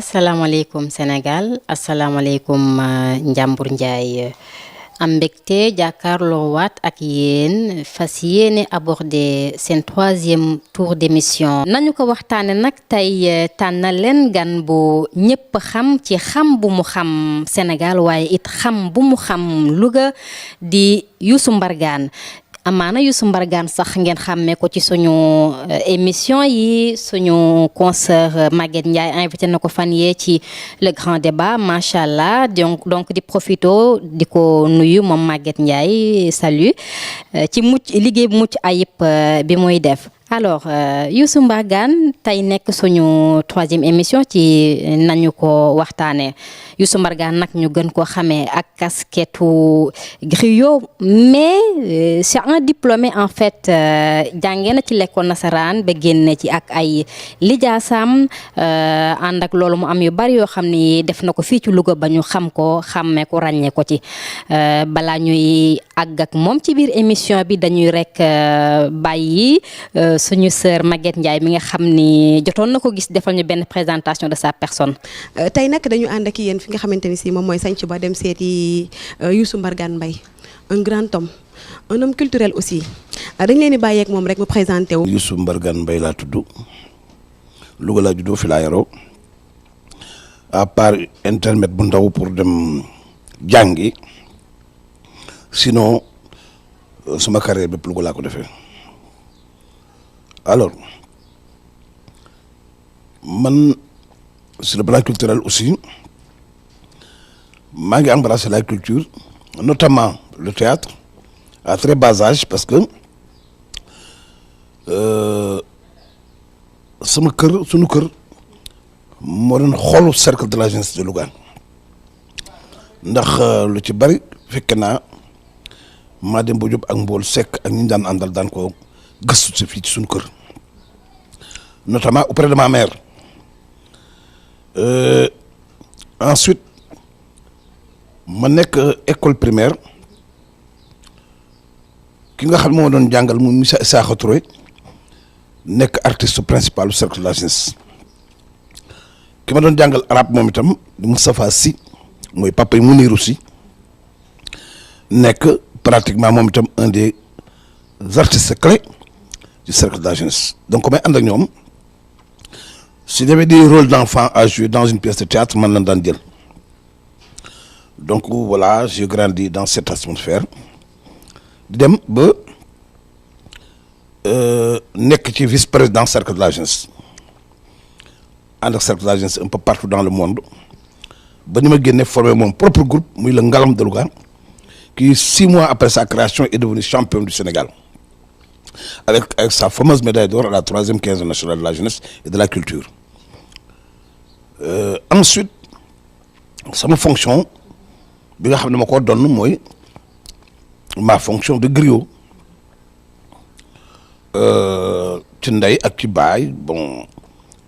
asalaamaaleykum Sénégal asalaamaaleykum Njàmbur Njaay am mbégte jàkkaarloo waat ak yéen fas yéene aborder seen 3e tour d'émission. nañu ko waxtaane nag tey tànnal leen gan bu ñépp xam ci xam bu mu xam Sénégal waaye it xam bu mu xam Louga di Youssou Mbargane. amaana Youssou Mbargane sax ngeen xàmmee ko ci suñu émission yi suñu consoeur Maguette Ndiaye invité na ko fan yee ci le grand débat macha allah donc di profito di ko nuyu moom Maguette Ndiaye salut ci liggéey bu mucc ayib bi muy def. alors Youssou Mbargane tey nekk suñu 3e émission ci nañu ko waxtaanee Youssou Mbargane nag ñu gën koo xamee ak casquette griot mais c'est un diplômé en fait jàngee na ci l'école nasaraan ba génne ci ak ay lijaasam ànd ak loolu mu am yu bari yoo xam ni def na ko fii ci Louga ba ñu xam ko xàmmee ko ràññee ko ci balaa ñuy àgg ak moom ci biir émission bi dañuy rek bàyyi suñu sœur Maguette Ndiaye mi nga xam ni jotoon na ko gis defal ñu benn présentation de sa personne. tey nag dañu ànd ak yéen fi nga xamante ni si moom mooy Santhie Ba dem seeti Youssou Mbargane Mbaye un grand homme un homme culturel aussi dañ leen di bàyyeek moom rek mu présenté wu. Youssou Mbargane Mbaye laa tudd Louga laa juddoo fi laa yaroo à part internet bu ndaw pour dem jàngi sinon sama carrière bépp Louga laa ko defee. alors man sur le plan culturel aussi maa ngi embrasser la culture notamment le théâtre à très bas âge parce que sunu kër moo doon xoolu cercle de la jeunesse de Louga ndax lu ci bari fekke naa Mademba Diop ak Mbool Seck ak ñi daan àndal daan ko gëstu si fii ci suñu kër notamment auprès de ma mère ensuite ma nekk école primaire ki nga xam ne moo doon jàngal mu Moussa Sakho Touré nekk artiste principal du cercle de la jeunesse ki ma doon jàngal arabe moom itam di Moustapha Sy mooy papa yi Mounirou Sy nekk pratiquement moom itam un des artistes clés du cercle de la jeunesse donc may ànd ak ñoom s'il y avait des rôles d'enfants à jouer dans une pièce de théâtre man la daan jël donc voilà j'ai grandi dans cette atmosphère di dem ba nekk ci vice-président cercle de la jeunesse ànd ak cercle de la jeunesse un peu partout dans le monde ba ni ma génne formé mon propre groupe muy le Ngalam de Louga qui 6 mois après sa création est devenu champion du Sénégal avec sa fameuse médaille d'or à la 3e quinzaine nationale de la jeunesse et de la culture. Ensuite sama fonction bi nga xam ne ma ko donn mooy ma fonction de griot ci ndey ak ci baay bon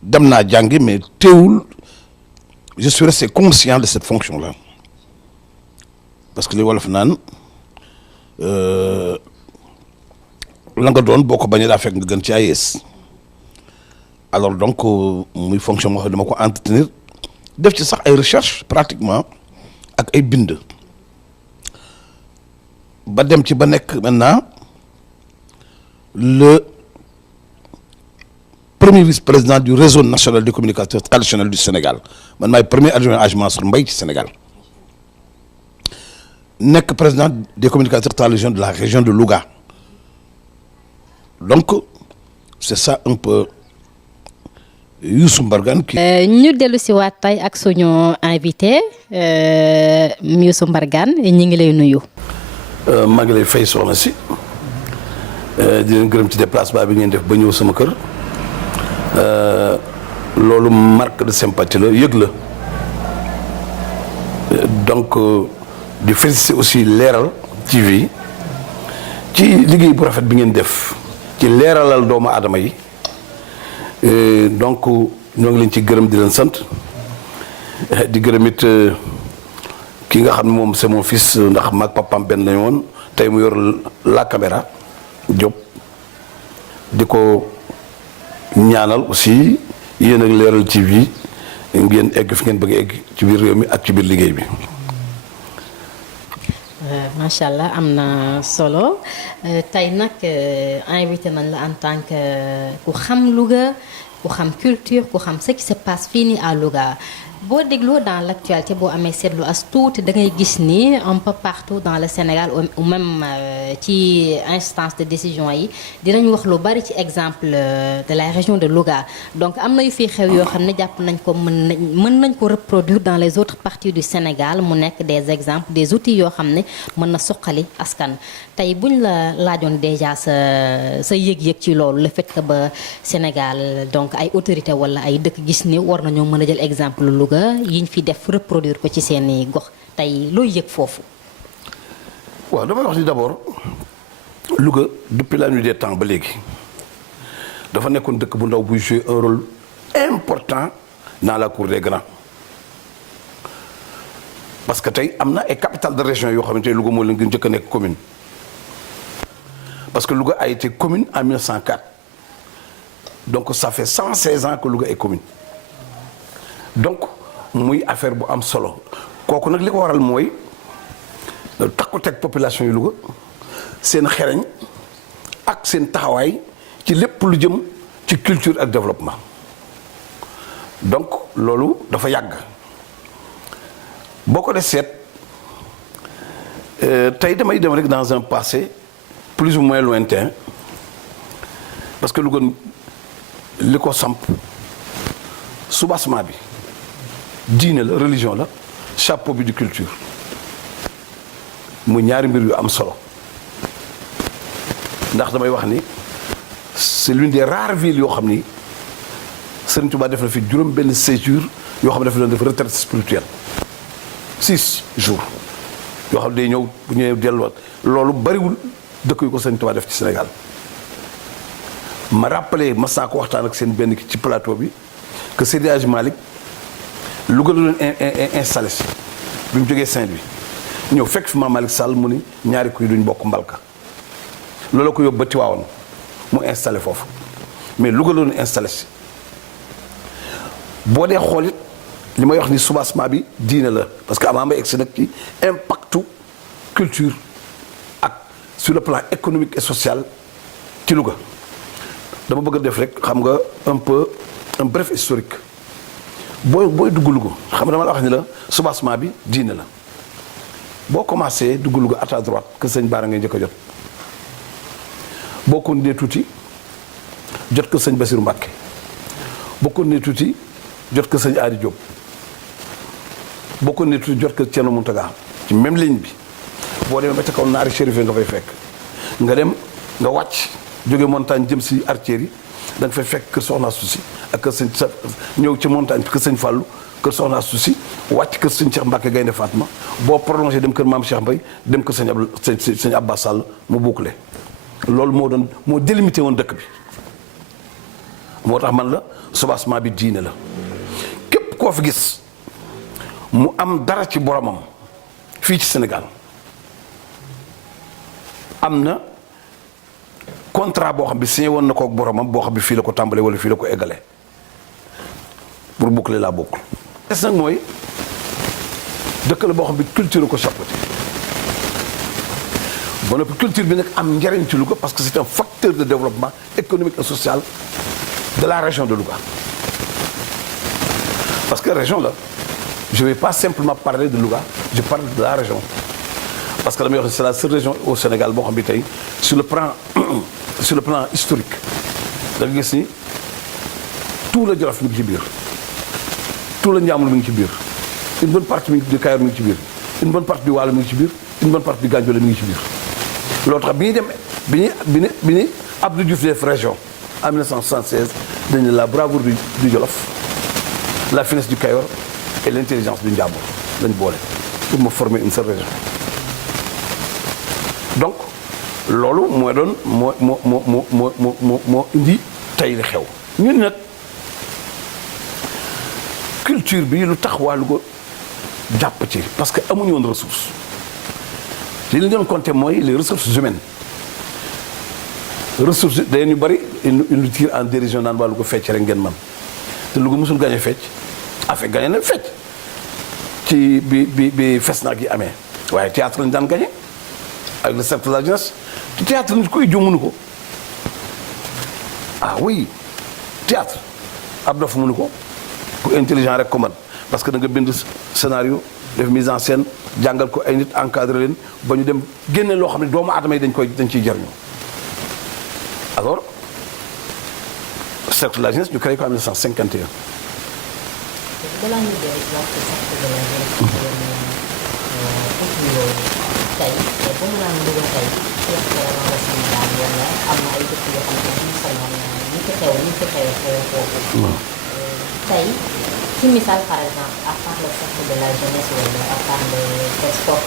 dem naa jàngi mais teewul je suis resté conscient de cette fonction là parce que li wolof naan la nga doon boo ko bañee daa fekk nga gën ci ay yees alors donc muy fonction moo xam ne dama ko entretenir def ci sax ay recherche pratiquement ak ay bind ba dem ci ba nekk maintenant le premier vice-président du réseau national des communicateurs traditionnels du Sénégal man maay premier adjoint à Hadj Mansour Mbaye ci Sénégal nekk président des communicateurs traditionnels de la région de Louga donc c'est ça un peu Youssou Mbargane ki ñu dellu si waat tey ak suñu invité Youssou Mbargane ñi ngi lay nuyu. maa ngi lay fay soxna si di leen gërëm ci déplacement bi ngeen def ba ñëw sama kër loolu marque de sympathie la yëg la donc di féliciter aussi Leeral TV ci liggéey bu rafet bi ngeen def ci leeralal doomu aadama yi donc ñoo ngi leen ci gërëm di leen sant di gërëm it ki nga xam ne moom c'est mon fils ndax maag papam benn lañu woon tey mu yor la caméra Diop di ko ñaanal aussi yéen ak Leeral TV ngeen egg fi ngeen bëgg egg ci biir réew mi ak ci biir liggéey bi. macha allah am na solo tey nag invité nañ la en tant que ku xam Louga ku xam culture ku xam ce qui se passe fii nii à Louga. boo dégloo dans l'actualité boo amee seetlu as tuuti da ngay gis ni un peu partout dans le Sénégal ou même ci instance de décision yi dinañ wax lu bari ci exemple de la région de Louga donc am na yu fi xew yoo xam ne jàpp nañ ko mën nañ ko reproduire dans les autres parties du Sénégal mu nekk des exemples des outils yoo xam ne mën na suqali askan tey buñ la laajoon déjà sa yëg-yëg ci loolu le fait que ba Sénégal donc ay autorités wala ay dëkk gis ni war nañoo mën a jël exemple Louga yiñ fi def reproduire ko ci seeni gox tey looy yëg foofu. waaw damay wax ni d'abord Louga depuis la nuit des temps ba léegi dafa nekkoon dëkk bu ndaw buy jouer un rôle important dans la cour des grands parce que tey am na ay capitale de région yoo xamante ne Louga moo leen gën njëkk a nekk commune parce que Louga a été commune en 1904 donc ça fait 116 ans que Louga est commune donc muy affaire bu am solo kooku nag li ko waral mooy takku teg population yu Louga seen xereñ ak seen taxawaay ci lépp lu jëm ci culture ak développement donc loolu dafa yàgg boo ko def seet tey damay dem rek dans un passé plus ou moins lointain parce que Louga li ko samp soubassement bi diine la religion la chapeau bi di culture mu ñaari mbir yu am solo ndax damay wax ni c'est l'une des rares villes yoo xam ni Serigne Touba def na fi juróom benn séjour yoo xam ne dafa doon def retraite spirituelle 6 jours yoo xam ne day ñëw bu ñëwee delluwaat loolu bariwul dëkk yu ko Serigne Touba def ci Sénégal ma rappelé mas naa ko waxtaan ak seen benn ki ci plateau bi que Seydi Hadji Malick Louga la doon installé si bi mu jógee Saint-Louis ñëw fekk fi Maam Malick Sall mu ni ñaari kuy duñ bokk mbalka loolu ko yóbbu ba Tiwaawoon mu installé foofu mais Louga la doon installé si boo dee xool it li may wax ni soubassement bi diine la parce que avant may egsi nag ci impactu culture ak sur le plan économique et social ci Louga dama bëgg a def rek xam nga un bref historique booy dugg Louga xam nga dama la wax ni la soubassement bi diine la boo commencé dugg Louga à ta droite que sëñ Baara ngay njëkk a jot boo continué tuuti jot ko sëñ Bassirou Mbacké boo continué tuuti jot ko sëñ Adi Diop boo continué tuuti jot ko Thierno Mountaga ci même ligne bi boo demee ba ca kaw naari chérif nga fay fekk nga dem nga wàcc jóge montagne jëm si artères yi da nga fay fekk kër Soxna Susi ak kër sëñ ñëw ci montagne bi kër sëñ Fallou kër Soxna Susi wàcc kër sëñ Cheikh Mbacke Gaynde Fatma boo prolongé dem kër maam Cheikh Mbaye dem kër sëñ Abba Sall mu bouclé loolu moo délimité woon dëkk bi moo tax man la soubassement bi diine la képp koo fi gis mu am dara ci boromam fii ci Sénégal am na contrat boo xam bi signé woon na ko ak boromam boo xam bi fii la ko tàmbalee wala fii la ko eggalee pour boucler la boucle. des nag mooy dëkk la boo xam bi culture ko chapeauté ba noppi culture bi nag am njariñ ci Louga parce que c'est un facteur de développement économique et social de la région de Louga parce que région la je vais pas simplement parler de Louga je parle de la région parce que damay wax c'est la seule région au Sénégal boo xam bi tey sur le plan historique da nga gis ni tout le Jolof mi ngi ci biir tout le Njàmbur mi ngi ci biir une bonne partie du Kayoor mi ngi ci biir une bonne partie du Waalo mi ngi ci biir une bonne partie du Gandiol mi ngi ci biir loolu tax bi ñuy dem bi ñuy Abdou Diouf def région en 1976 dañu la bravoure du Jolof la finesse du Kayoor et l'intelligence du Njàmbur lañ boole pour me former une seule région donc loolu mooy doon moo indi tey li xew ñun nag culture bi lu tax waa Louga jàpp ci parce que amuñu woon ressource li ñu doon compter mooy les ressources humaines ressources day ñu bëri une tire en dérision naan waa Louga fecc rek ngeen man te Louga mosul gaañ a fecc affaire gagné na fecc ci bi Fesnac yi amee waaye théâtre lañu daan gagné avec le cercle de la jeunesse te théâtre nit koy jo mënu ko ah oui théâtre ab dafa mënu ko ku intelligent rek ko man parce que da nga bind scénario def mise en scène jàngal ko ay nit encadré leen ba ñu dem génne loo xam ne doomu aadama yi dañ ciy jariñu alors cercle de la jeunesse ñu créé ko en 1951. balaa ñuy dee rek wax ci cercle de la jeunesse tey ba mu naan Louga tey ci Sénégal wala am na ay dëkk yoo xam ne ñu sañoon ñu fi xew foofu tey ci misaal par exemple à part le cercle de la jeunesse wala à part le sport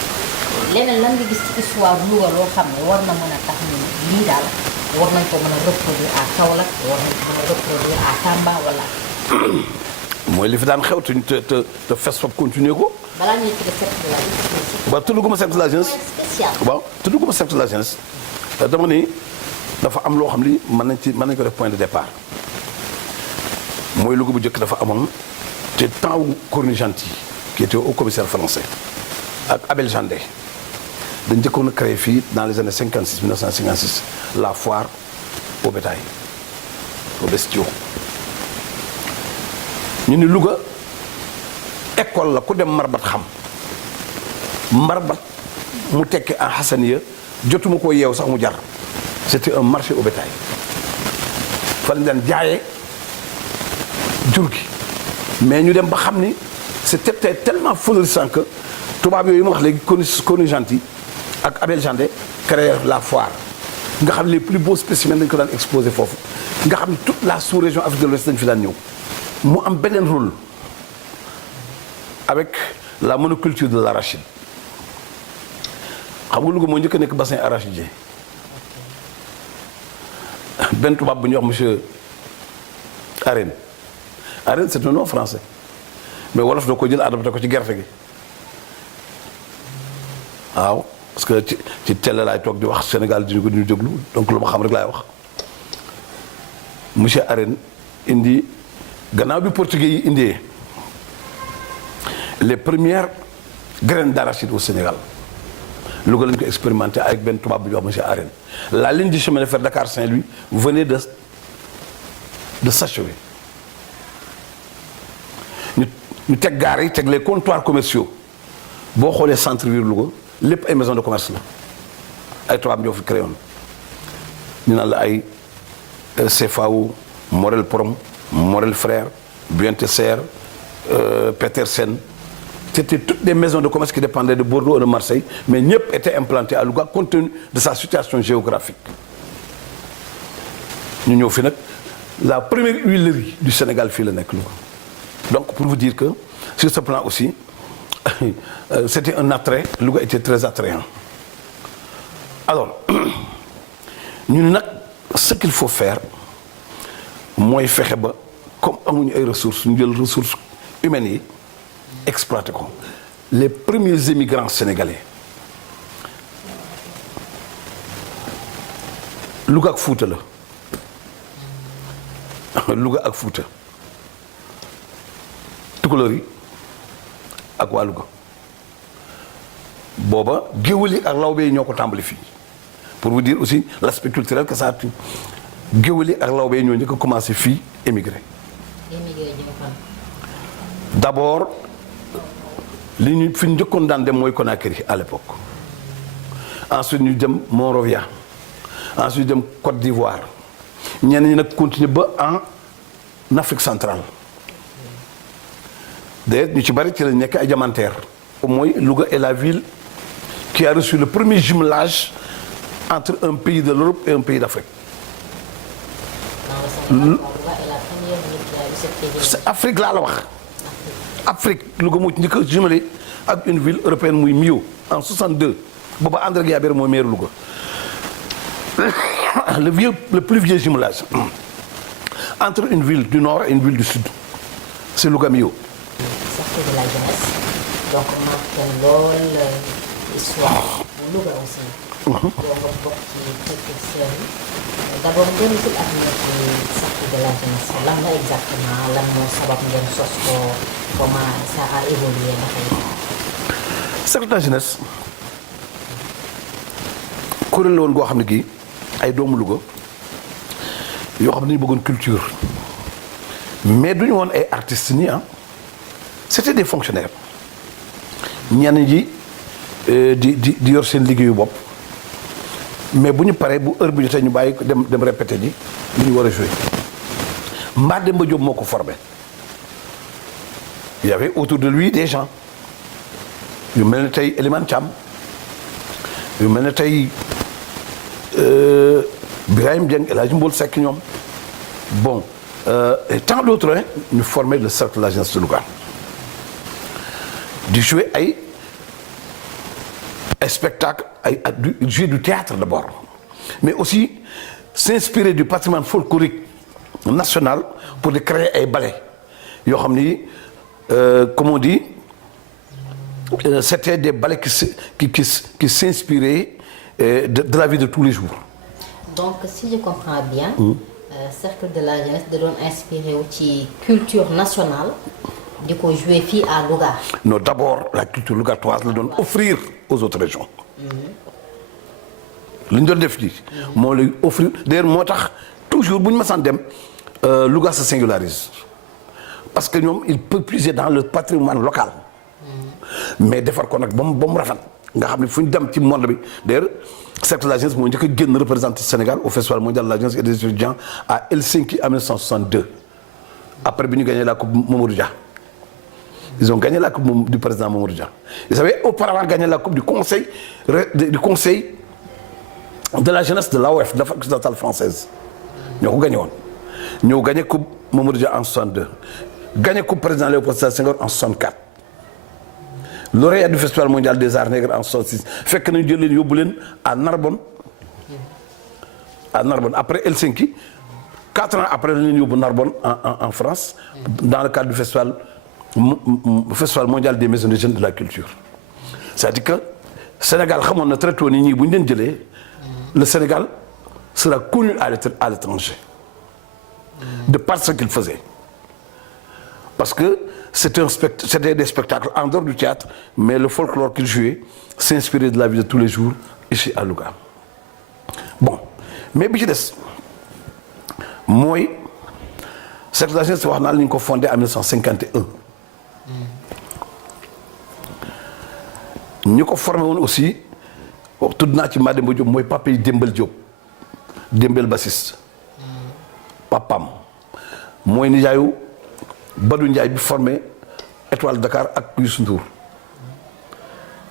leneen lan nga gis ci histoire Louga loo xam ne war na mën a tax ni lii daal war nañ ko mën a reproduire à Kaolack war nañ ko mën a reproduire à Tamba wala. mooy li fi daan xew te fes fab continuer ko. balaa ñuy tudd cercle de la jeunesse. waaw tudd gu ma cercle de la jeunesse. spécial. waaw tudd gu ma cercle de la jeunesse dama ni dafa am loo xam ni mën nañ ko def point de départ mooy Louga bu njëkk dafa amoon te temps wu Cornu Gentil qui était au commissaire français ak Abel Jandé dañ njëkkoon a créé fii dans les années 1956 la foire au bétail au bestiaux ñu ni Louga école la ku dem marbat xam marbat mu tekki en Hassaniya jotuma koo yeew sax mu jar c'était un marché au bétail fa lañ daan jaayee jur gi mais ñu dem ba xam ni c'était tellement florissant que tubaab yooyu ma wax léegi Cornu Gentil ak Abel Jandé créé la foire nga xam les plus beaux spécimens dañ ko daan exposé foofu nga xam ne toute la sous-région Afrique de l'Ouest dañ fi daan ñëw mu am beneen rôle avec la monoculture de l'arachide xam nga Louga moo njëkk a nekk bassin arachidier benn tubaab bu ñuy wax monsieur Arène c'est un nom français mais wolof doo ko jël adapté ko ci gerte gi waaw parce que ci télé laay toog di wax Sénégal di ko ñu déglu donc lu ma xam rek laay wax monsieur Arène indi gannaaw bi portugais yi indee les premières graines d'arachide au Sénégal Louga lañ ko expérimenté avec benn tubaab bu ñuy wax monsieur Arène la ligne du chemin de fer Dakar Saint-Louis venait de s'achever ñu teg gaar yi teg les comptoirs commerciaux boo xoolee centre ville Louga lépp ay maison de commerce la ay tubaab ñoo fi créé woon ñu naan la ay CFAO Morel Prom Morel Frères Buente Serre Petersen c'était toutes des maisons de commerce qui dépendaient de Bordeaux et de Marseille mais ñëpp étaient implantés à Louga compte tenu de sa situation géographique ñu ñëw fi nag la première huilerie du Sénégal fii la nekk Louga donc pour vous dire que sur ce plan aussi c'était un attrait Louga était très attrayant alors ñu nag ce qu'il faut faire mooy fexe ba comme amuñu ay ressources ñu jël ressources humaines yi exploiter ko les premiers émigrants sénégalais Louga ak Fouta la Louga ak Fouta tukulóor yi ak waa Louga booba géwël yi ak lawbe yi ñoo ko tàmbali fii pour vous dire aussi l'aspect culturel que ça a géwël yi ak lawbe yi ñoo njëkk a commencé fii émigré d'abord li ñu fi njëkkoon daan dem mooy Conakry à l'époque ensuite ñu dem Monrovia ensuite dem Côte d'Ivoire ñenn ñi nag continuer ba en Afrique centrale d'ailleurs ñu ci bari ci lañ nekk ay diamantaires mooy Louga est la ville qui a reçu le premier jumelage entre un pays de l'Europe et un pays d'Afrique. C'est Afrique laa la wax Afrique Louga moo ci njëkk a jumelé ak une ville européenne muy Mio en 62 booba André Guillabert mooy maire Louga le plus vieux jumelage entre une ville du nord et une ville du sud c'est Louga Mio. Cercle de la jeunesse donc marqué lool histoire Louga aussi. boo nga bokk ci technicien d'abord ngeen ci ak nekk cercle de la jeunesse lan la exactement lan moo sabab ngeen sos ko comment ça a évolué dafay. cercle de la jeunesse kuréel la woon goo xam ne kii ay doomu Louga yoo xam ne dañu bëggoon culture mais duñu woon ay artistes nii ah c'était des fonctionnaires ñenn ji di yor seen liggéeyu bopp mais bu ñu paree bu heure bi jotee ñu bàyyi dem répété ji li ñu war a joué Mbaa Demba Diop moo ko formé il y avait autour de lui des gens yu mel ne tey Elimane Thiam yu mel ne tey Birahim Dieng El Hadj Mboul Seck ñoom bon et tant d'autres hein ñu formé le cercle de la jeunesse de Louga di jouer ay spectacle jouer du théâtre d'abord mais aussi s'inspirer du patrimoine folklorique national pour de créer ay ballets yoo xam ni comme on dit c'était des ballets qui s'inspiraient de la vie de tous les jours. Donc si je comprends bien. cercle de la jeunesse da doon inspiré wu ci culture nationale di ko jouer fii à Louga. non d'abord la culture lougatoise la doon offrir aux autres régions. li ñu doon def lii. moo lay offrir d'ailleurs moo tax toujours bu ñu mësaan dem Louga se singularise parce que ñoom il peut puiser dans le patrimoine local. mais defar ko nag ba mu rafet nga xam ne fu ñu dem ci monde bi d'ailleurs cercle de la jeunesse moo njëkk a génn représenter Sénégal au festival mondial de la jeunesse et des étudiants à Helsinki en 1962 après bi ñu gagné la coupe Mamadou Dia. Ils ont gagné la coupe du président Mamadou Dia. Ils avaient auparavant gagné la coupe du conseil de la jeunesse de l'AOF, de l'Afrique occidentale française. ñoo ko gagné woon ñoo gagné coupe Mamadou Dia en 62 gagné coupe président Léopold Sédar Senghor en 64. lauréat du festival mondial des arts nègres en 66 fekk nañu jël leen yóbbu leen à Narbonne après Helsinki 4 ans après lañ leen yóbbu Narbonne en France dans le cadre du festival mondial des maisons des jeunes de la culture. C'est-à-dire que Sénégal xamoon na très tôt ni ñii bu ñu leen jëlee le Sénégal sera connu à l'étranger de par ce qu'il faisait parce que c'était des spectacles en dehors du théâtre mais le folklore qu'il jouait s'inspirait de la vie de tous les jours ici à Louga. Bon mais bi ci des mooy cercle de la jeunesse wax naa la ñu ko fondé en 1951 ñu ko formé woon aussi tudd naa ci Mbaa Demba Diop mooy papa yi Dembel Diop Dembel bassiste papam mooy nijaayu Badou Ndiaye bi formé Étoile Dakar ak Youssou Ndour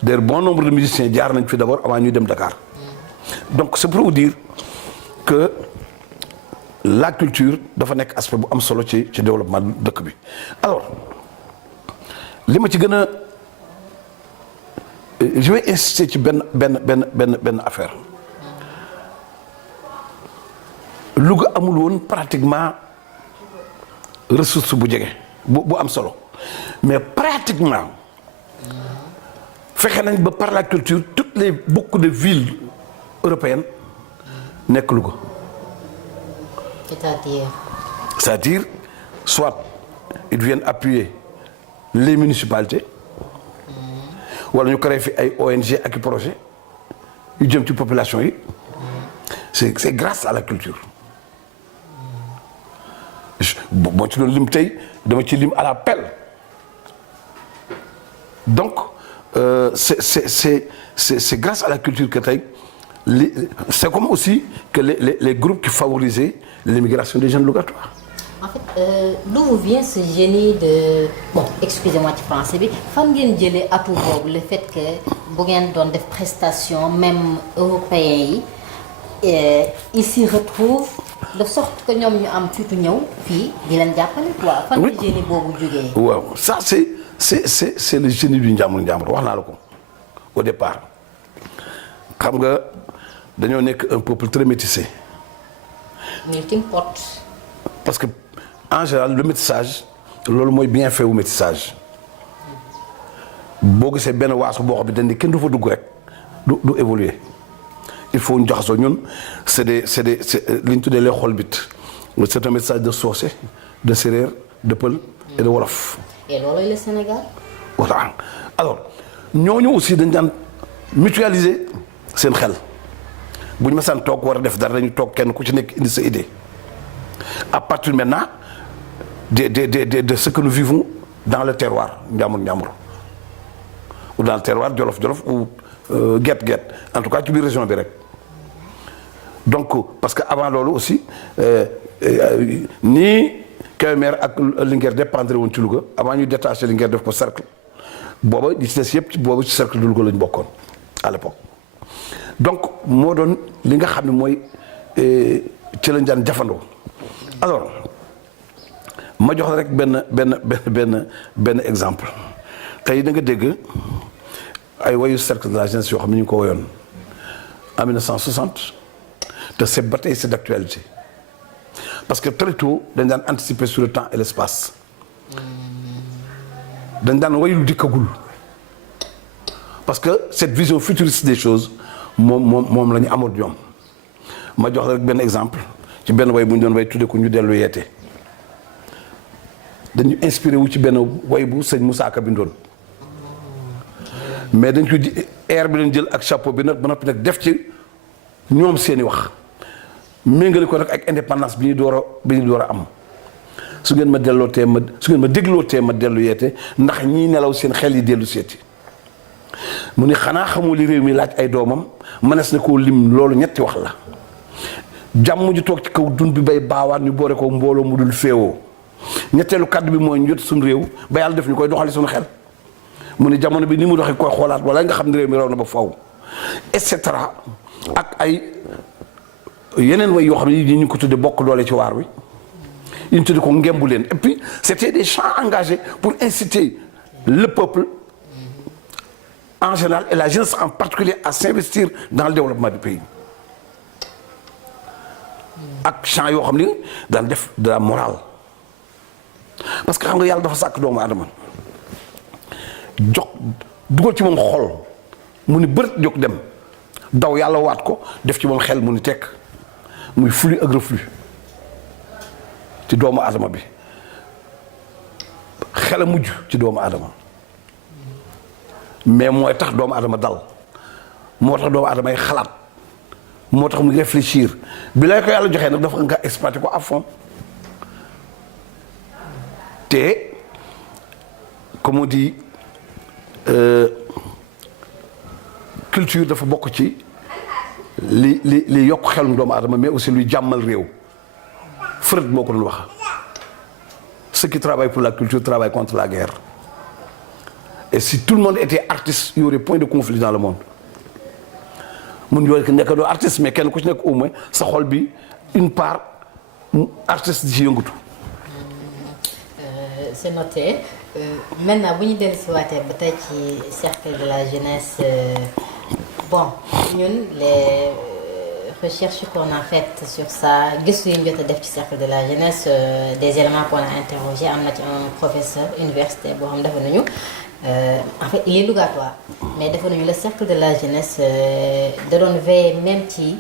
d'ailleurs bon nombre de musiciens jaar nañ fi d'abord avant ñuy dem Dakar donc c'est pour vous dire que la culture dafa nekk aspect bu am solo ci développement dëkk bi. Alors li ma ci gën a je vais insister ci benn affaire Louga amul woon pratiquement ressource bu jege bu am solo mais pratiquement fexe nañ ba par la culture beaucoup de villes européennes nekk Louga. C'est-à-dire soit ils viennent appuyer les municipalités wala ñu créé fi ay ONG ak i projet yu jëm ci population yi c'est grâce à la culture. moo ci doon lim tey dama ci lim à la pelle donc c'est grâce à la culture que tey c'est comme aussi que les groupes qui favorisaient l'immigration des jeunes locatoires. En fait d'où vient ce génie de bon excusez-moi ci français bi fan ngeen jëlee atout boobu le fait que bu ngeen doon def prestation même européens yi ils s'y retrouvent de sorte que ñoom ñu am fitu ñëw fii di leen jàppale quoi. fan la génie boobu jógee. waaw ça c'est le génie du njàmbur wax naa la ko au départ xam nga dañoo nekk un peuple très métissé. melting pot. parce que en général le métissage loolu mooy bien fait wu métissage boo gisee benn waasu boo xam ne dañ ne kenn du fa dugg rek du évoluer il faut ñu jaxasoo ñun c'est li ñu tuddee les xolbit c'est un message de soose de séeréer de pël et de wolof. et loolu le Sénégal. voilà alors ñooñu aussi dañ daan mutualiser seen xel bu ñu mësaan toog war a def dara dañu toog kenn ku ci nekk indi sa idée à partir maintenant de ce que nous vivons dans le terroir Njambur ou dans le terroir Jolof ou Guet en tout cas ci biir région bi rek donc parce que avant loolu aussi nii Kébémer ak Linguère dépendre woon ci Louga avant ñu détaché Linguère def ko cercle booba ñi ci des yëpp boobu ci cercle de Louga lañ bokkoon à l'époque donc moo doon li nga xam ne mooy ci lañ daan jafandoo alors ma jox la rek benn exemple tey da nga dégg ay wayu cercle de la jeunesse yoo xam ne ñu ngi ko woyoon en 1960 te c'est ba tey c'est d'actualité parce que très tôt dañ daan anticiper sur le temps et l'espace dañ daan wayul dikkagul parce que cette vision futuriste des choses moom la ñu amoon ñoom ma jox la rek benn exemple ci benn way bu ñu doon way tudde ko ñu dellu yeete dañu inspiré wu ci benn way bu sëñ Moussa Ka bindoon mais dañ ko di air bi leen jël ak chapeau bi nag ba noppi nag def ci ñoom seeni wax méngale ko nag ak indépendance bi ñu door a am su ngeen ma dégloo tee ma dellu yeete ndax ñii nelaw seen xel yi dellu seeti mu ni xanaa xamoo li réew mi laaj ay doomam mënees na koo lim loolu ñetti wax la jàmm ju toog ci kaw dun bi bay baawaan ñu boore ko mbooloo mu dul féewoo ñetteelu kàddu bi mooy ñu jot suñu réew ba yàlla def ñu koy doxali suñu xel mu ni jamono bi ni mu doxee koy xoolaat wala nga xam ne réew mi raw na ba faw et cetera ak ay yeneen way yoo xam ne ñu ko tudde bokk doole ci waar wi ñu tudde ko ngembu leen et puis c'était des chants engagés pour inciter le peuple en général et la jeunesse en particulier à s'investir dans le développement du pays ak chants yoo xam ni daan def de la morale parce que xam nga yàlla dafa sàkk doomu aadama jox dugal ci moom xol mu ni bërët jóg dem daw yàlla waat ko def ci moom xel mu ni tekk muy flux ak reflux ci doomu aadama bi xel a mujj ci doomu aadama mais mooy tax doomu aadama dal moo tax doomu aadama ay xalaat moo tax muy réfléchir bi lay ko yàlla joxee nag dafa nga exploiter ko à fond te comme on dit culture dafa bokk ci li yokk xelum doomu aadama mais aussi luy jàmmal réew Freud moo ko doon wax ceux qui travaillent pour la culture travaillent contre la guerre et si tout le monde était artiste il y aurait point de conflit dans le monde mun yoo nekk doo artiste mais kenn ku ci nekk au moins sa xol bi une part artiste di ci yëngatu. C'est noté maintenant bu ñu dellu si waatee ba tey ci cercle de la jeunesse bon ñun les recherches qu'on a faites sur ça gëstu yi ñu jot a def ci cercle de la jeunesse des éléments pour interroger am na ci un professeur universitaire boo xam dafa nañu en fait il est Lougatoire mais dafa nañu le cercle de la jeunesse da doon veiller même ci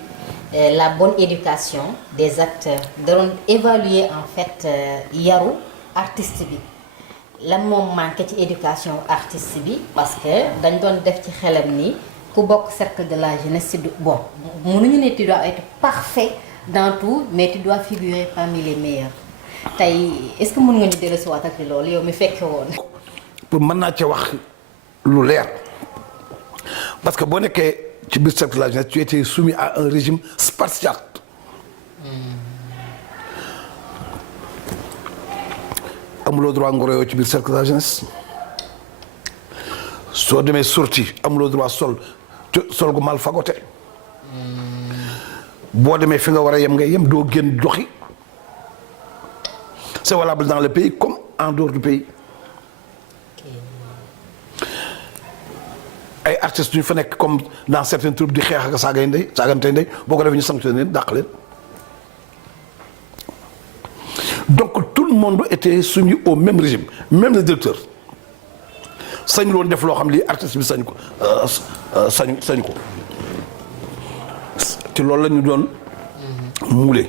la bonne éducation des acteurs da doon évaluer en fait yaru artiste bi lan moom manqué ci éducation artiste bi parce que dañ doon def ci xelam ni ku bokk cercle de la jeunesse du bon mënuñu ne tu dois être parfait dans tout mais tu dois figurer parmi les meilleurs tey est-ce que mën nga ñu dellusiwaat ak loolu yow mi fekke woon. pour mën naa ci wax lu leer parce que boo nekkee ci biir cercle de la jeunesse tu étais soumis à un régime spartiate. amuloo droit ngoroyoo ci biir cercle de la jeunesse soo demee sortie amuloo droit sol gu mal fagoté boo demee fi nga war a yem nga yem doo génn joxi c'est valable dans le pays comme en dehors du pays ay artistes ñu fa nekk comme dans certaines troupes di xeex ak saagante ndey boo ko defee ñu sanctionné leen dàq leen donc tout le monde était soumis au même régime même le directeur sañu loon def loo xam lii artiste bi sañ ko ci loolu la ñu doon muule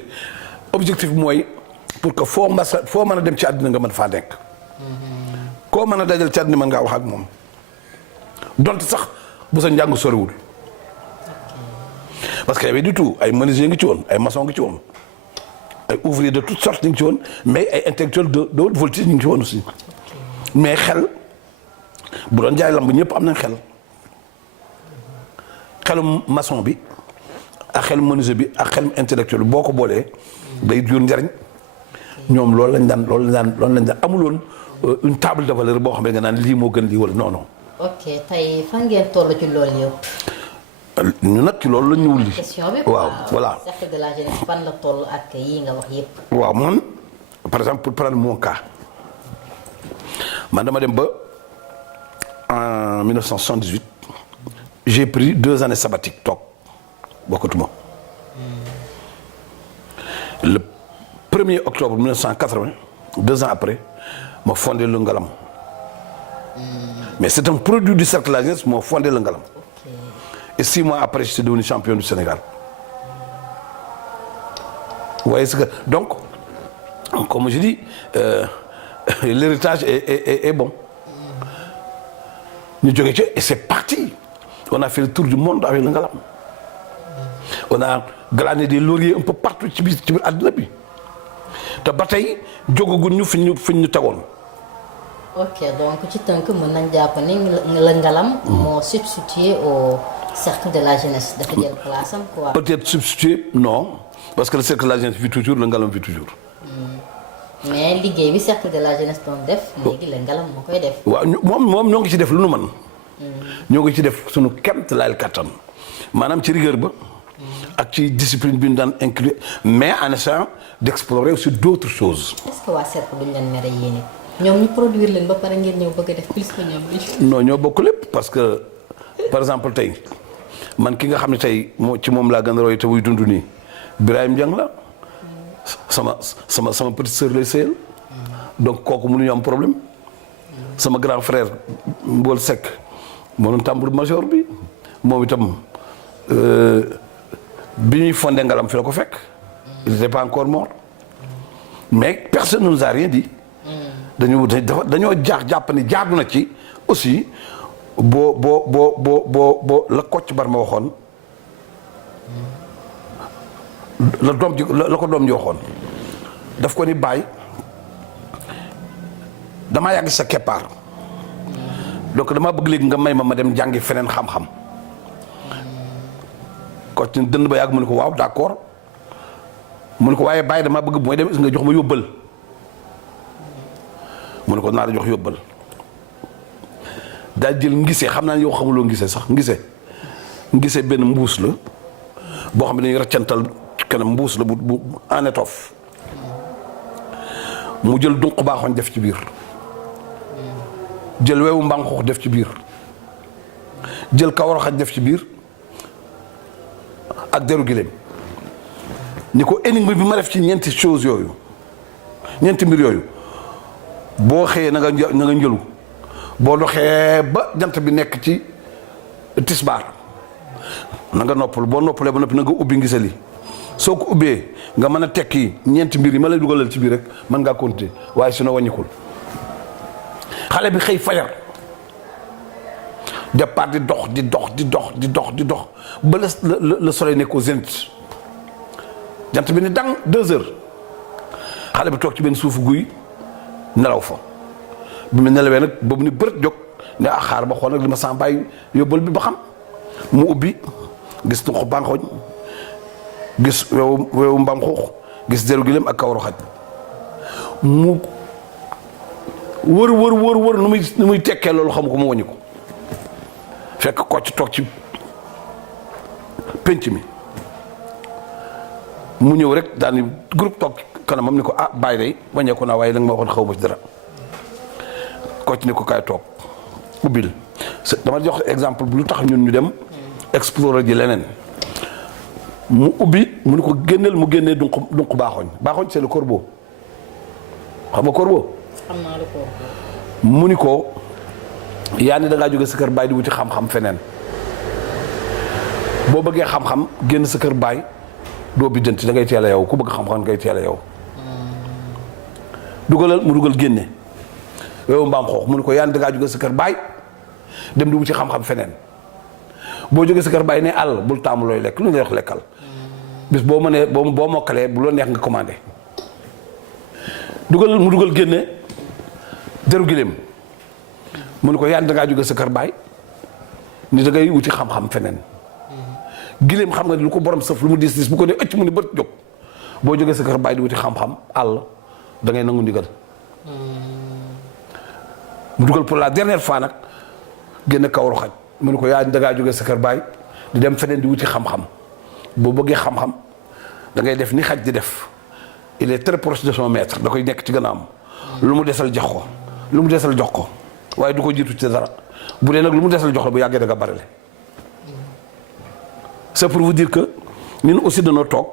objectif bi mooy pour que foo mën a dem ci àddina nga mën faa nekk koo mën a dajal ci àddina mën ngaa wax ak moom donte sax bu sa njàng soriwul parce que y avait du tout ay menuisier ngi ci woon ay maçon ngi ci woon ay ouvriers de toutes sortes ñu ngi ci woon mais ay intellectuels de haute voltige ñu ngi ci woon aussi mais xel bu doon jaay lamb ñëpp am nañ xelum maçon bi ak xelum menuisier bi ak xelum intellectuel bi boo ko boolee day jur njariñ ñoom loolu lañ daan amuloon une table de valeur boo xam ne nga naan lii moo gën lii wala non non. ok tey fan ngeen toll ci loolu yëpp. ñu nag ci loolu la ñu wulli. question bi waaw voilà. cercle de la jeunesse fan la toll ak yii nga wax yëpp. waaw man par exemple pour prendre mon cas man dama dem ba en 1978 j'ai pris 2 années sabbatiques toog bokkatuma le 1er octobre 1980 2 ans après ma fondé le Ngalam mais c'est un produit du cercle de la jeunesse moo fondé le Ngalam. Et 6 mois après, je suis devenu champion du Sénégal. Vous voyez ce que... Donc, comme je dis, l'héritage est bon. Et c'est parti. On a fait le tour du monde avec le Ngalam. On a glané des lauriers un peu partout ci biir àdduna bi te ba tey jógaguñ ñu fi ñu tegoon. ok donc ci tënk mën nañ jàpp ni la Ngalam moo substitué au cercle de la jeunesse dafa jël place am quoi. Peut-être substitué non parce que le cercle de la jeunesse vit toujours le Ngalam vit toujours. mais liggéey bi cercle de la jeunesse doon def. léegi la Ngalam moo koy def. waaw moom ñoo ngi ci def lu nu mën. ñoo ngi ci def suñu kemt laayal kattan maanaam ci rigueur ba. ak ci discipline bi ñu daan inclure mais en essayant d'explorer aussi d'autres choses. est-ce que waa cercle duñ leen mere yéen it ñoom ñu produire leen ba pare ngeen ñëw bëgg a def plus que ñoom. non ñoo bokk lépp parce que par exemple tey man ki nga xam ne tey ci moom laa gën a roy te wuy dund nii Birahim Dieng la sama petite sœur lay sëyal donc kooku mënuñu am problème sama grand frère Mbol Seck moo doon tambour major bi moom itam bi ñuy fondé Ngalam fi la ko fekk il n'était pas encore mort mais personne ne nous a rien dit. dañoo jàpp ni jaadu na ci aussi boo la Kocc Barma waxoon la ko doom ji waxoon daf ko ni bàyyi damaa yàgg sa keppaar donc damaa bëgg léegi nga may ma dem jàngi feneen xam-xam Kocc dënd ba yàgg mu ne ko waaw d'accord mu ne ko waaye bàyyi damaa bëgg bu may dem is nga jox ma yóbbal mu ne ko naa la jox yóbbal daal jël ngise xam naa ne yow xamuloo ngise sax ngise benn mbuus la boo xam ne dañuy raccantal kanam mbuus la bu en étoffe mu jël dunq baaxoon def ci biir jël weewu mbànqux def ci biir jël kawar xaj def ci biir ak deru gileem ni ko énigme bi ma def ci ñeenti choses yooyu ñeenti mbir yooyu boo xëyee na nga njëlu boo doxee ba jant bi nekk ci tisbaar na nga noppal boo noppalee ba noppi na nga ubbi ngisali soo ko ubbee nga mën a tekki ñeenti mbir yi ma lay dugalal ci biir rek mën ngaa continuer waaye su na wàññikul xale bi xëy fajar départ di dox ba le soleil nekk au zénith jant bi ni dang 2 heures xale bi toog ci benn suufu guy nelaw fa bi mu nelawee nag ba mu ni bërët jóg ne xaar ba xool nag li ma sama bàyyi yóbbal bi ba xam mu ubbi gis tunq bànqooñ gis weewu mbaam xuux gis deru gileem ak kawaru xaj mu wër nu muy tekkee loolu xam ko mu wàññi ko fekk Kocc toog ci penc mi mu ñëw rek daal ni groupe toog kanamam ni ko bàyyi day wàññeeku naa waaye nag ma waxoon xaw ma ci dara Kocc ni ko kaay toog ubbil dama jox exemple bu lu tax ñun ñu dem explorer ji leneen mu ubbi mu ni ko génneel mu génnee dunq baaxoñ c'est le corbeau xam nga corbeau. xam naa le corbeau. mu ni ko yaa ni da ngaa jóge sa kër bàyyi di wuti xam-xam feneen boo bëggee xam-xam génn sa kër baay doo biddanti da ngay teel a yow ku bëgg xam-xam ngay teel a yow. dugalal mu dugal génne yow mbaam xoox mu ne ko yaan dangaa jóge sa kër baay dem di wuti xam-xam feneen boo jógee sa kër baay ne àll bul taamu looy lekk lu ñu lay wax lekkal bis boo mënee boo mokkalee bu loo neex nga commandé mu dugal génne deru gileem mu ne ko yaan dangaa jóge sa kër baay ni da ngay wuti xam-xam feneen gileem xam nga lu ko borom sëf lu mu dis bu ko ne ëcc mu ne bët jóg boo jógee sa kër baay di wuti xam-xam àll da ngay nangu ndigal mu dugal pour la dernière fois nag génn kawaru xaj mu ne ko yaa dangaa jógee sa kër baay di dem feneen di wuti xam-xam boo bëggee xam-xam da ngay def ni xaj di def il est très proche de son maître da koy nekk ci gannaawam lu mu desal jox ko lu mu desal jox ko waaye du ko jiitu ci dara bu dee nag lu mu desal jox la bu yàggee da nga barile c'est pour vous dire que ñun aussi dañoo toog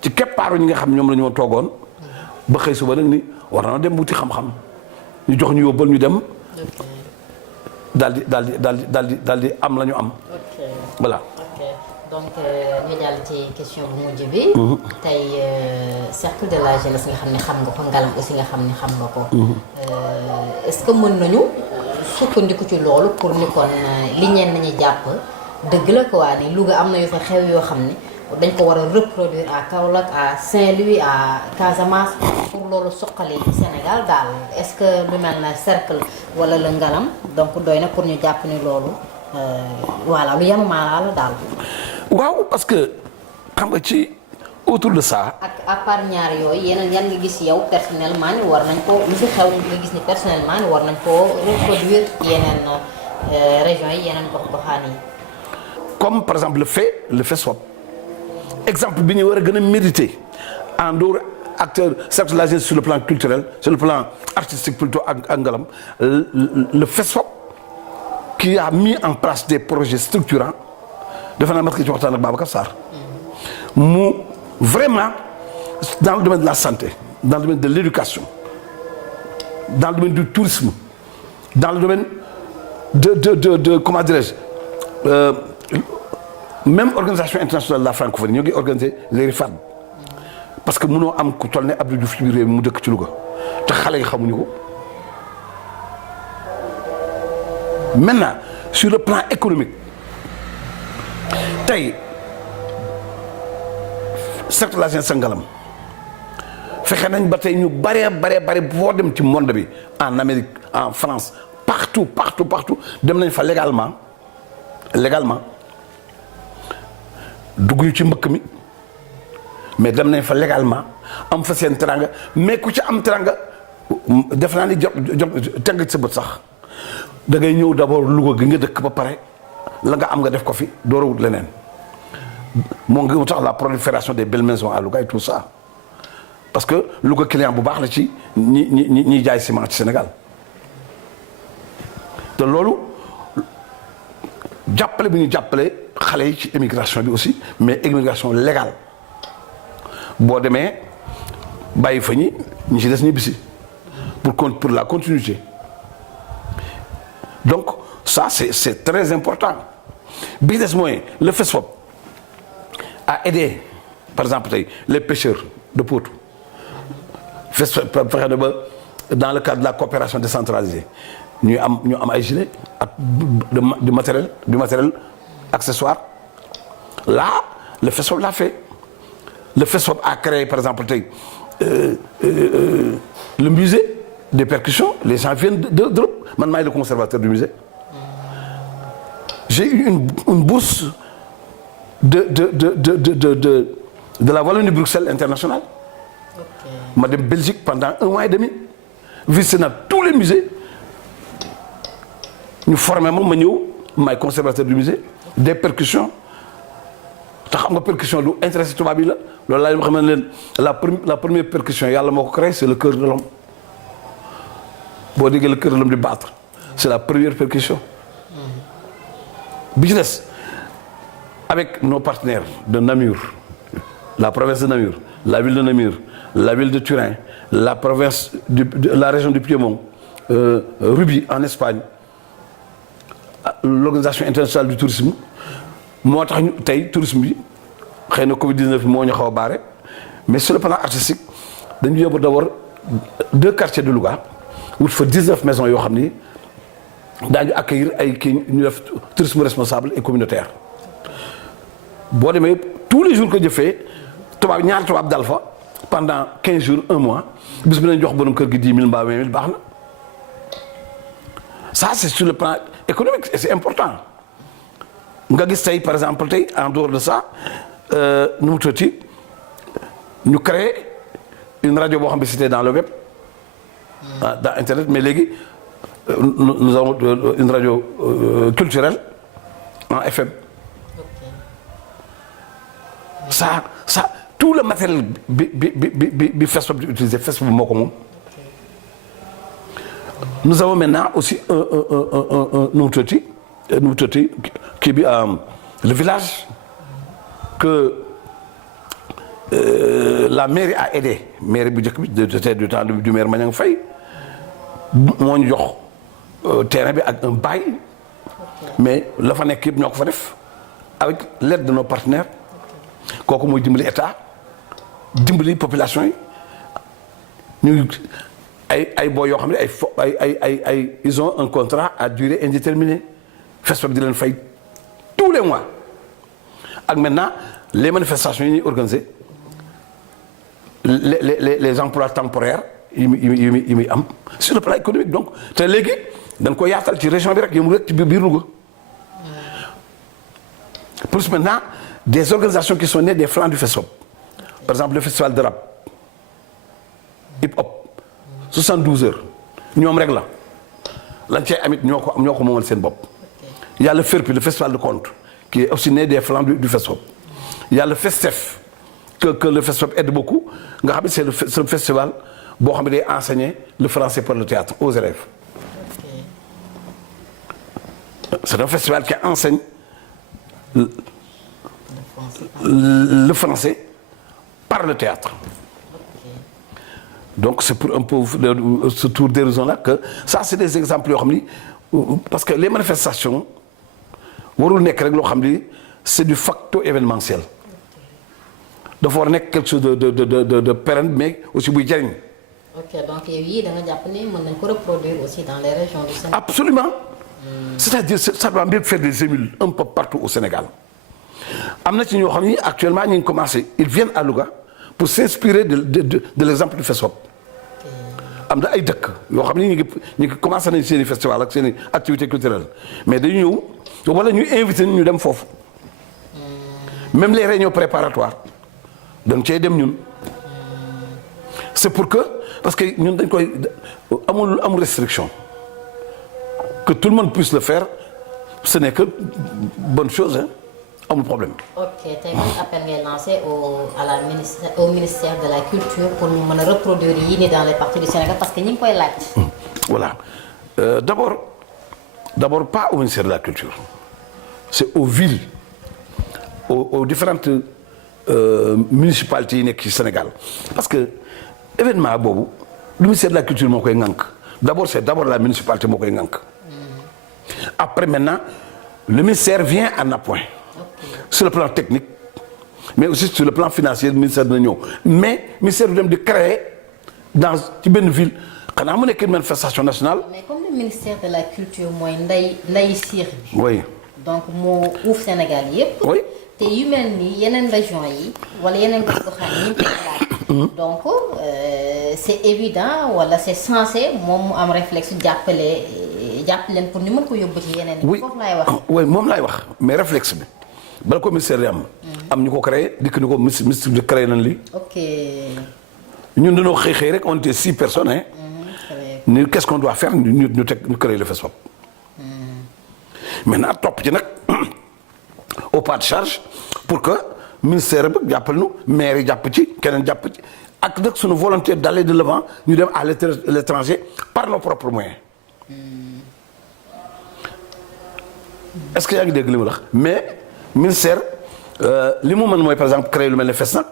ci keppaaru ñi nga xam ñoom la ñoo toogoon ba xëy suba nag ni war na dem wuti xam-xam ñu jox ñu yóbbal ñu dem daal di am la ñu am. voilà. donc ñu jàll ci question bu mujj bi. tey cercle de la jeunesse nga xam ne xam nga ko ngalam aussi nga xam ne xam nga ko. est-ce que mën nañu sukkandiku ci loolu pour ni kon li ñenn ñi jàpp dëgg la ko waa ni Louga am na yu fa xew yoo xam ne dañ ko war a reproduire à Kaolack à Saint-Louis à Casamance pour loolu suqali Sénégal daal est-ce que lu mel na cercle wala la ngalam donc doy na pour ñu jàpp ni loolu voilà lu yanu maanaa la daal. waaw parce que xam nga ci autour de ça. ak à part ñaar yooyu yeneen yan nga gis yow personnellement ni war nañ ko lu fi xew nga gis ni personnellement ni war nañ koo reproduire yeneen régions yi yeneen gox-goxaan yi. comme par exemple le FESWAP exemple bi ñu war a gën a méditer en dehors acteur certes la jeunesse sur le plan culturel sur le plan artistique plutôt ak ngalam le FESWAP qui a mis en place des projets structurants defe naa mas ki ci waxtaan ak Babacar Sarr mu vraiment dans le domaine de la santé dans le domaine de l'éducation dans le domaine du tourisme dans le domaine de comment dirais-je même organisation internationale de la francophonie ñoo ngi organiser les RIFAD parce que mënoo am ku toll ne Abdou Diouf ci biir réew mi mu dëkk ci Louga te xale yi xamuñu ko maintenant sur le plan économique tey cercle la jeunesse ngalam fexe nañ ba tey ñu bare boo dem ci monde bi en Amérique en France partout dem nañ fa légalement dugg ñu ci mbëkk mi mais dem nañ fa légalement am fa seen teranga mais ku ci am teranga def naa ni jot teg ci sa bët sax da ngay ñëw d'abord Louga gi nga dëkk ba pare la nga am nga def ko fi door a wut leneen moo ngi tax la prolifération des belles maisons à Louga et tout ça parce que Louga client bu baax la ci ñi jaay ciment ci Sénégal te loolu jàppale bi ñu jàppale xale yi ci immigration bi aussi mais immigration légale boo demee bàyyi fa ñi ci des ñibbisi pour la continuité donc ça c'est très important bi des mooy le FESFOP a aidé par exemple tey les pêcheurs de Potou FESFOP fexe na ba dans le cadre de la coopération décentralisée ñu am ay gilets ak du matériel accessoire là le FESFOP l'a fait le FESFOP a créé par exemple tey le musée des percussions les gens viennent d'Europe man maay le conservateur du musée j'ai eu une bourse de la Wallonie-Bruxelles internationale ma dem Belgique pendant 1 mois et demi visité na tous les musées ñu formé ma ñëw maay conservateur du musée des percussions te xam nga percussion lu intéressé tubaab yi la loolu laa leen xam ne leen la première percussion yàlla moo ko créé c'est le cœur de l'homme boo déggee le cœur de l'homme di battre c'est la première percussion bi ci des avec nos partenaires de Namur la province de Namur la ville de Namur la ville de Turin la province la région du Piémont Ruby en Espagne l'organisation internationale du tourisme moo tax ñu tey tourisme bi xëy na Covid 19 bi moo ñu xaw a baare mais sur le plan artistique dañu yóbbu d'abord 2 quartiers de Louga wut fa 19 maisons yoo xam ni daañu accueillir ay kii ñu def tourisme responsable et communautaire. boo demee tous les jours que jëfee ñaari tubaab dal fa pendant 15 jours 1 mois bis bi nañ jox borom kër gi 10 000 mbaa 20 000 baax na ça c'est sur le plan économique et c'est important nga gis tey par exemple tey en dehors de ça nu mu tuddati ñu créé une radio boo xam ne c'était dans le web dans internet mais léegi nous avons une radio culturelle en FM. Ça tout le matériel bi Facebook di utiliser Facebook moo ko moom. Nous avons maintenant aussi nu mu tuddati kii bi le village que la mairie a aidé mairie bu njëkk bi du temps du maire Maniang Faye moo ñu jox terrain bi ak un bail mais la fa nekk yëpp ñoo ko fa def avec l'aide de nos partenaires. kooku mooy dimbali état dimbali population yi ñu ay boo yoo xam ne ay ils ont un contrat à durée indéterminée FESPAP di leen fay tous les mois ak maintenant les manifestations yi ñuy organiser les emplois temporaires yi muy am sur le plan économique donc te léegi dañ ko yaatal ci région bi rek yëngu rek ci biir Louga plus maintenant. Des organisations qui sont nées des flancs du FESPAP par exemple le festival de rap hip hop 72 heures ñoom rek la lañ cay amit ñoo ko moomal seen bopp. Il y a le FERPI le festival de conte qui est aussi né des flancs du FESPAP. Il y a le FESTEF que le FESPAP aide beaucoup nga xam ne c'est le festival boo xam ne day enseigner le français par le théâtre aux élèves. C'est un festival qui enseigne le français par le théâtre. Donc c'est pour un peu ce tour d'horizon-là que ça c'est des exemples yoo xam ni parce que les manifestations warul nekk rek loo xam ni c'est du facto événementiel dafa war a nekk quelque chose de pérenne mais aussi buy jariñ. ok donc yow yii da nga jàpp ne mën nañ ko reproduire aussi dans les régions du Sénégal. Absolument. C'est-à-dire ça doit bien faire des émules un peu partout au Sénégal. am na ci ñoo xam ni actuellement ñu ngi commencé ils viennent à Louga pour s'inspirer de l'exemple du FESPAP. am na ay dëkk yoo xam ni ñu ngi commencé nañ seen i festival ak seen i activités culturelles mais dañu ñëw wala ñu invité ñu dem foofu même les réunions préparatoires dañ cey dem ñun c'est pour que parce que ñun dañ koy amul restriction que tout le monde puisse le faire ce n'est que bonne chose hein. Amul problème. ok tey ban appel ngay lancé au ministère de la culture pour ñu mën a reproduire yii nii dans les parties du Sénégal parce que ñi ngi koy laaj. Voilà d'abord pas au ministère de la culture c'est aux villes aux différentes municipalités yi nekk ci Sénégal parce que événement boobu le ministère de la culture moo koy ŋànk c'est d'abord la municipalité moo koy ŋànk. Après maintenant le ministère vient en appoint. Sur le plan technique mais aussi sur le plan financier le ministère dina ñëw mais ministère du dem di créer dans ci benn ville xanaa mu nekk une manifestation nationale. mais comme le ministère de la culture mooy nday siir bi. oui. donc moo uuf Sénégal yépp. oui te yu mel ni yeneen région yi wala yeneen gox-goxaan yi ñu ngi koy laaj. donc c'est évident wala c'est censé moom mu am réflexe jàpp leen pour ñu mën ko yóbbu ci yeneen. oui foofu laay wax. oui moom laay wax mais réflexe bi. bala ko ministère yi am ñu ko créé dikk ni ko ministre de créé nañ li ok ñun dañoo xëy rek on était 6 personnes hein. ni qu'est-ce qu'on doit faire ñu créer le FESPAP. maintenant topp ci nag au pas de charge pour que ministère bi jàppal nu maire yi jàpp ci keneen jàpp ci ak nag suñu volonté d'aller de l'avant ñu dem à l'étranger par nos propres moyens. Est-ce que yaa ngi dégg li mu wax mais ministère li mu mën mooy par exemple créer lu mel ne FESNAC.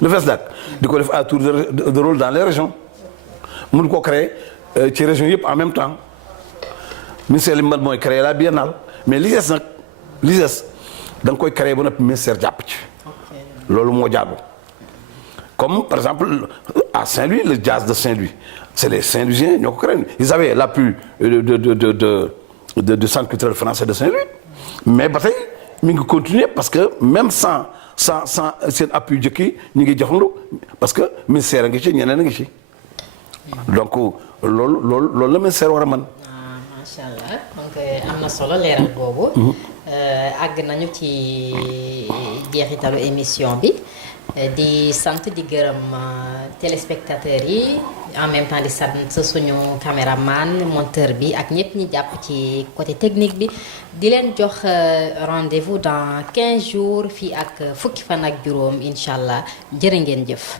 le FESNAC di ko def à tour de rôle dans les régions mun koo créer ci région yëpp en même temps ministère li mu mën mooy créer la biennale mais li des nag li des da nga koy créer ba noppi ministère jàpp ci. loolu moo jaadu comme par exemple à Saint-Louis le jazz de Saint-Louis c'est les Saint-Louisiens ñoo ko créé ils avaient l'appui de centre culturel français de Saint-Louis mais ba tey mi ngi continuer parce que même sans seen appui jëkki ñu ngi joxandu parce que ministère a ngi ci ñeneen a ngi ci donc loolu la ministère war a mën. macha allah donc am na solo leeral boobu. àgg nañu ci jeexitalu émission bi di sant di gërëm téléspectateurs yi en même temps di sant suñu caméraman monteur bi ak ñëpp ñi jàpp ci côté technique bi di leen jox rendez-vous dans 15 jours fii ak fukki fan ak juróom incha allah jërë ngeen jëf.